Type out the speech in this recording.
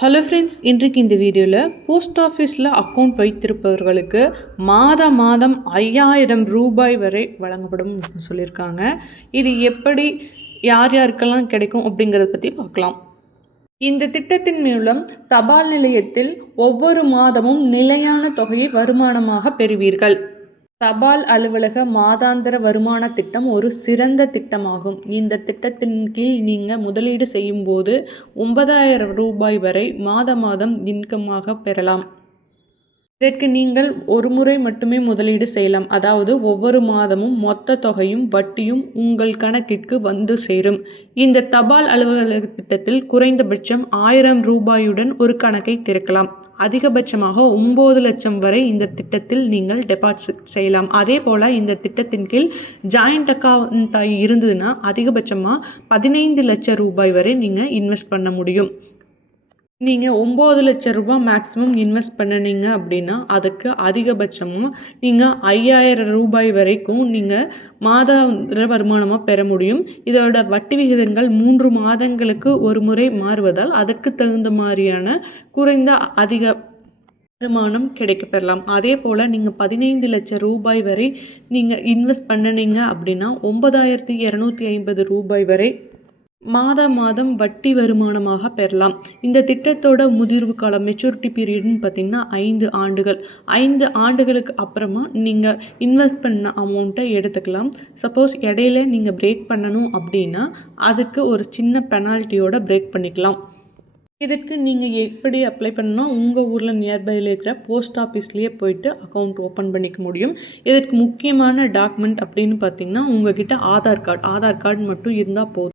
Hello friends இன்றைக்கு இந்த வீடியோவில் போஸ்ட் ஆஃபீஸில் அக்கௌண்ட் வைத்திருப்பவர்களுக்கு மாத மாதம் ஐயாயிரம் ரூபாய் வரை வழங்கப்படும் சொல்லியிருக்காங்க. இது எப்படி யார் யாருக்கெல்லாம் கிடைக்கும் அப்படிங்கிறத பற்றி பார்க்கலாம். இந்த திட்டத்தின் மூலம் தபால் நிலையத்தில் ஒவ்வொரு மாதமும் நிலையான தொகையை வருமானமாக பெறுவீர்கள். தபால் அலுவலக மாதாந்திர வருமான திட்டம் ஒரு சிறந்த திட்டமாகும். இந்த திட்டத்தின் கீழ் நீங்கள் முதலீடு செய்யும்போது ஒன்பதாயிரம் ரூபாய் வரை மாத மாதம் இன்கமாக பெறலாம். இதற்கு நீங்கள் ஒரு முறை மட்டுமே முதலீடு செய்யலாம். அதாவது ஒவ்வொரு மாதமும் மொத்த தொகையும் வட்டியும் உங்கள் கணக்கிற்கு வந்து சேரும். இந்த தபால் அலுவலக திட்டத்தில் குறைந்தபட்சம் ஆயிரம் ரூபாயுடன் ஒரு கணக்கை திறக்கலாம். அதிகபட்சமாக ஒம்பது லட்சம் வரை இந்த திட்டத்தில் நீங்கள் டெபாசிட் செய்யலாம். அதே போல் இந்த திட்டத்தின் கீழ் ஜாயிண்ட் அக்கௌண்ட் இருந்ததுன்னா அதிகபட்சமாக பதினைந்து லட்சம் ரூபாய் வரை நீங்கள் இன்வெஸ்ட் பண்ண முடியும். நீங்கள் ஒம்பது லட்ச ரூபா மேக்ஸிமம் இன்வெஸ்ட் பண்ணினீங்க அப்படின்னா அதுக்கு அதிகபட்சமாக நீங்கள் ஐயாயிரம் ரூபாய் வரைக்கும் நீங்கள் மாதாந்திர வருமானமாக பெற முடியும். இதோட வட்டி விகிதங்கள் மூன்று மாதங்களுக்கு ஒரு முறை மாறுவதால் அதற்கு தகுந்த மாதிரியான குறைந்த அதிக வருமானம் கிடைக்கப்பெறலாம் அதே போல் நீங்கள் பதினைந்து லட்சம் ரூபாய் வரை நீங்கள் இன்வெஸ்ட் பண்ணினீங்க அப்படின்னா ஒன்பதாயிரத்தி இரநூத்தி ஐம்பது ரூபாய் வரை மாதா மாதம் வட்டி வருமானமாக பெறலாம். இந்த திட்டத்தோட முதிர்வு காலம் மெச்சூரிட்டி பீரியட்னு பார்த்திங்கன்னா ஐந்து ஆண்டுகள். ஐந்து ஆண்டுகளுக்கு அப்புறமா நீங்கள் இன்வெஸ்ட் பண்ண அமௌண்ட்டை எடுத்துக்கலாம். சப்போஸ் இடையில நீங்கள் பிரேக் பண்ணணும் அப்படின்னா அதுக்கு ஒரு சின்ன பெனால்ட்டியோட பிரேக் பண்ணிக்கலாம். இதற்கு நீங்கள் எப்படி அப்ளை பண்ணால் உங்கள் ஊரில் நியர்பையில் இருக்கிற போஸ்ட் ஆஃபீஸ்லேயே போயிட்டு அக்கௌண்ட் ஓப்பன் பண்ணிக்க முடியும். இதற்கு முக்கியமான டாக்குமெண்ட் அப்படின்னு பார்த்தீங்கன்னா உங்ககிட்ட ஆதார் கார்டு ஆதார் கார்டு மட்டும் இருந்தால் போதும்.